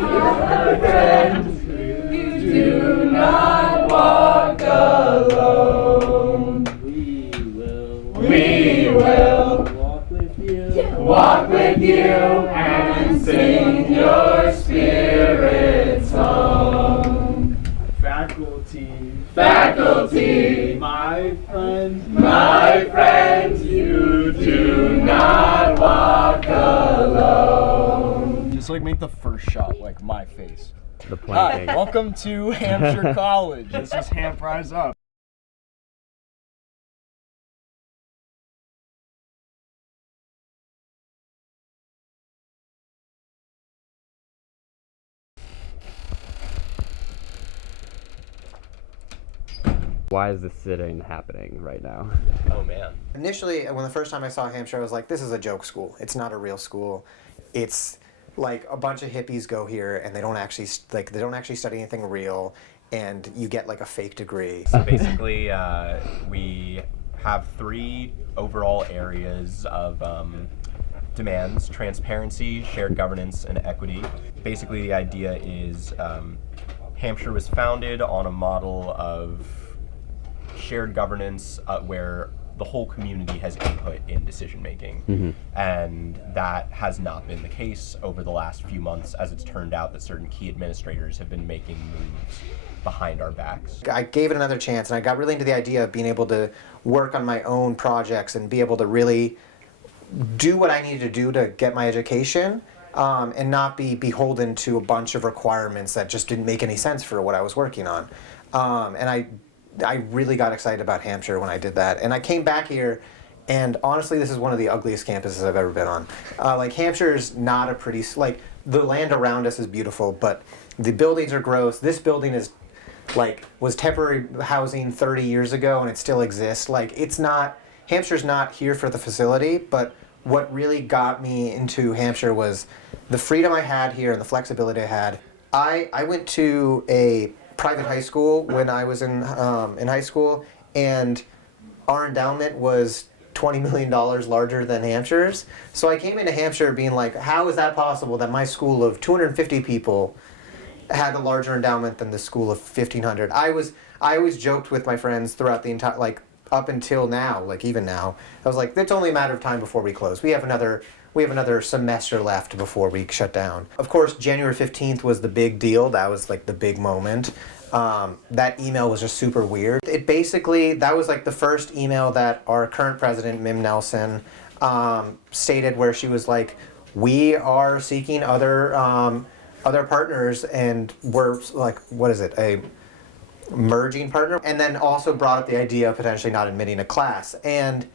are friends. You do not walk alone. We will walk with you and sing your spirit's song. Faculty, my friend, you do not walk alone. Just like make the first shot like my face. The Hi, planking. welcome to Hampshire College. This is Hamp Rise Up. Why is this sitting happening right now? Oh man. Initially, when the first time I saw Hampshire, I was like, this is a joke school. It's not a real school. It's like a bunch of hippies go here and they don't actually study anything real, and you get like a fake degree. So basically, we have 3 overall areas of demands: transparency, shared governance, and equity. Basically, the idea is Hampshire was founded on a model of shared governance where the whole community has input in decision making, and that has not been the case over the last few months, as it's turned out that certain key administrators have been making moves behind our backs. I gave it another chance, and I got really into the idea of being able to work on my own projects and be able to really do what I needed to do to get my education, and not be beholden to a bunch of requirements that just didn't make any sense for what I was working on. And I really got excited about Hampshire when I did that. And I came back here, and honestly, this is one of the ugliest campuses I've ever been on. Like, Hampshire's not a pretty, like, the land around us is beautiful, but the buildings are gross. This building is, like, was temporary housing 30 years ago, and it still exists. Like, it's not, Hampshire's not here for the facility, but what really got me into Hampshire was the freedom I had here and the flexibility I had. I went to a private high school when I was in high school, and our endowment was $20 million larger than Hampshire's. So I came into Hampshire being like, how is that possible that my school of 250 people had a larger endowment than the school of 1,500? I always joked with my friends throughout the entire, like, up until now, like even now, I was like, it's only a matter of time before we close. We have another semester left before we shut down. Of course, January 15th was the big deal. That was like the big moment. That email was just super weird. It basically, that was like the first email that our current president, Mim Nelson, stated, where she was like, we are seeking other partners, and we're like, what is it, a merging partner? And then also brought up the idea of potentially not admitting a class. And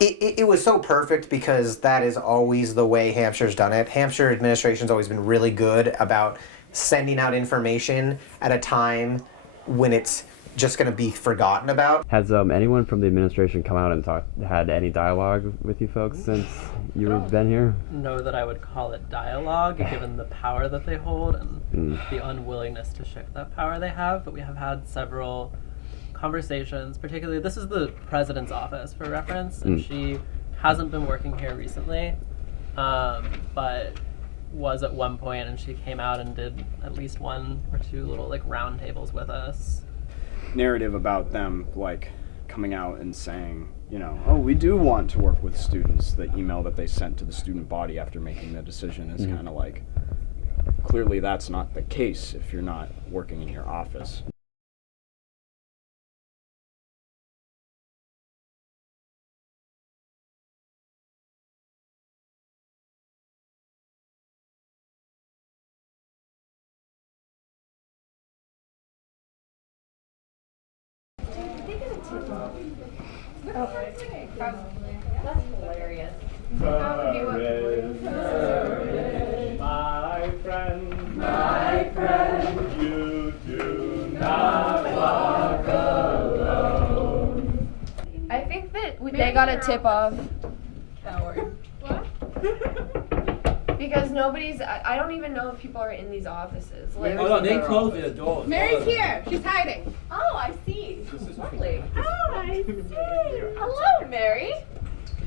it was so perfect, because that is always the way Hampshire's done it. Hampshire administration's always been really good about sending out information at a time when it's just going to be forgotten about. Has anyone from the administration come out and had any dialogue with you folks since you've been here? Know that I would call it dialogue, given the power that they hold and the unwillingness to shift that power they have, but we have had several conversations. Particularly, this is the president's office for reference, and she hasn't been working here recently, but was at one point, and she came out and did at least 1 or 2 little like round tables with us. Narrative about them like coming out and saying, you know, oh, we do want to work with students. The email that they sent to the student body after making the decision is kind of like, clearly that's not the case if you're not working in your office. Oh, probably. That's hilarious. Courage, my friend, you do not walk alone. I think that they got a tip off. Don't worry. What? Because I don't even know if people are in these offices. Like, oh no, they closed the doors. Mary's here. She's hiding. Oh, I see. Lovely. Oh, I see. Hello, Mary.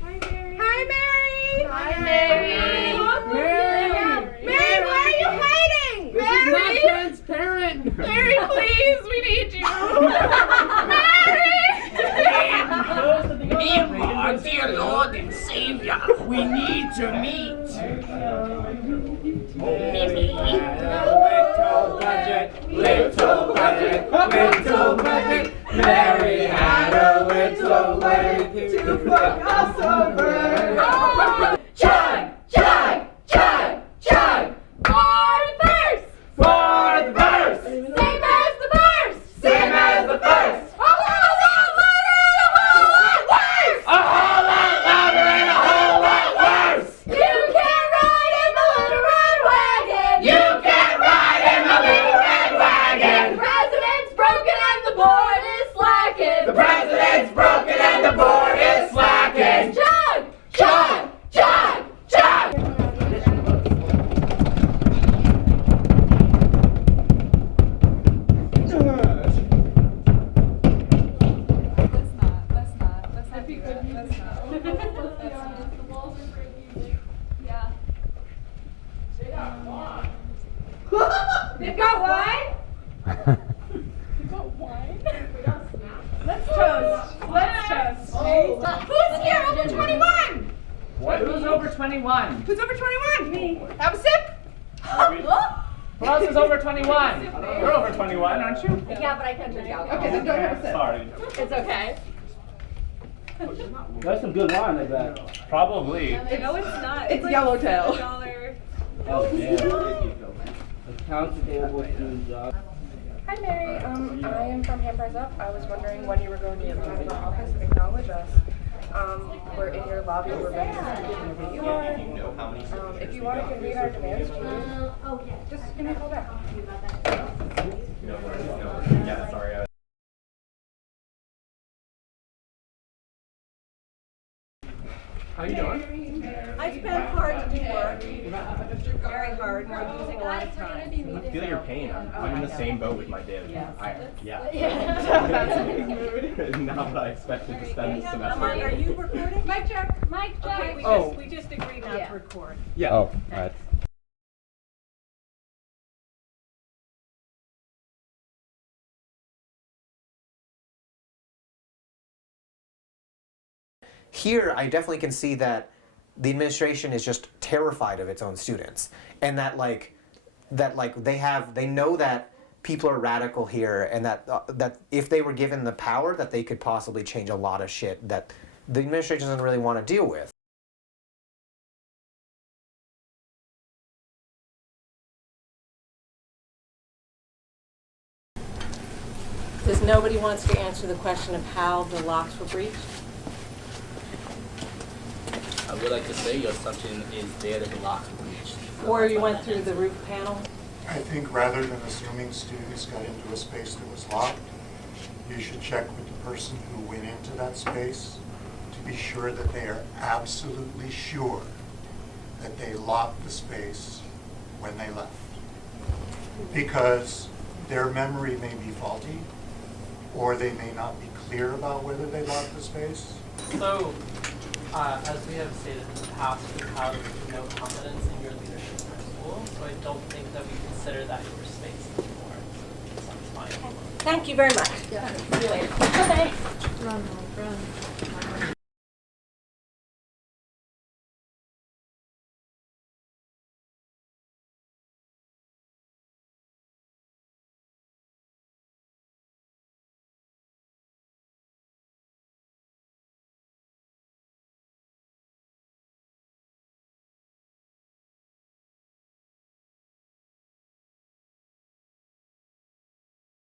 Hi, Mary. Hi, Mary. Hi, Mary. Mary. Mary, why are you hiding? Mary, please, we need you. Mary! Our dear Lord and Savior, we need to meet. Mimi. Little budget. Mary had a little wedding to fuck us over. Chug, chug, chug, chug. For the verse! For the verse. Same as the verse! Same as the first. A whole lot louder and a whole lot worse! A whole lot louder and a whole lot worse. You can't ride in the little red wagon! You can't ride in the little red The wagon. president's broken and the board is slacking! The president's broken and the board is slacking. Chug! Chug, chug, chug. They've got wine? Let's toast. Let's toast. Who's here over 21? Who's over 21? Who's over 21? Me. Have a sip? Who else is over 21? You're over 21, aren't you? Yeah, but I can't drink alcohol. Okay, then don't have a sip. Sorry. It's okay. That's some good wine, I bet. Probably. No, it's not. It's Yellowtail. Oh, damn. Accountable student job. Hi Mary, I am from Hamp Rise Up. I was wondering when you were going to come out of our office and acknowledge us. We're in your lobby, we're ready to see whenever you are. If you want to convene our demands to you, just give me a call back. Yeah, sorry. How you doing? I've been hard to do work, very hard, and we're losing a lot of time. I feel your pain. I'm in the same boat with my div. Yeah. Not what I expected to spend this semester. Are you recording? Mic check. Mic check. Okay, we just agreed not to record. Oh, all right. Here, I definitely can see that the administration is just terrified of its own students, and that they know that people are radical here, and that if they were given the power, that they could possibly change a lot of shit that the administration doesn't really want to deal with. Because nobody wants to answer the question of how the locks were breached? I would like to say your assumption is there that the locks were breached. Or you went through the roof panel? I think rather than assuming students got into a space that was locked, you should check with the person who went into that space to be sure that they are absolutely sure that they locked the space when they left. Because their memory may be faulty, or they may not be clear about whether they locked the space. So, as we have stated in the past, we have no confidence in your leadership in our school, so I don't think that we consider that your space anymore. So that's fine. Thank you very much. See you later.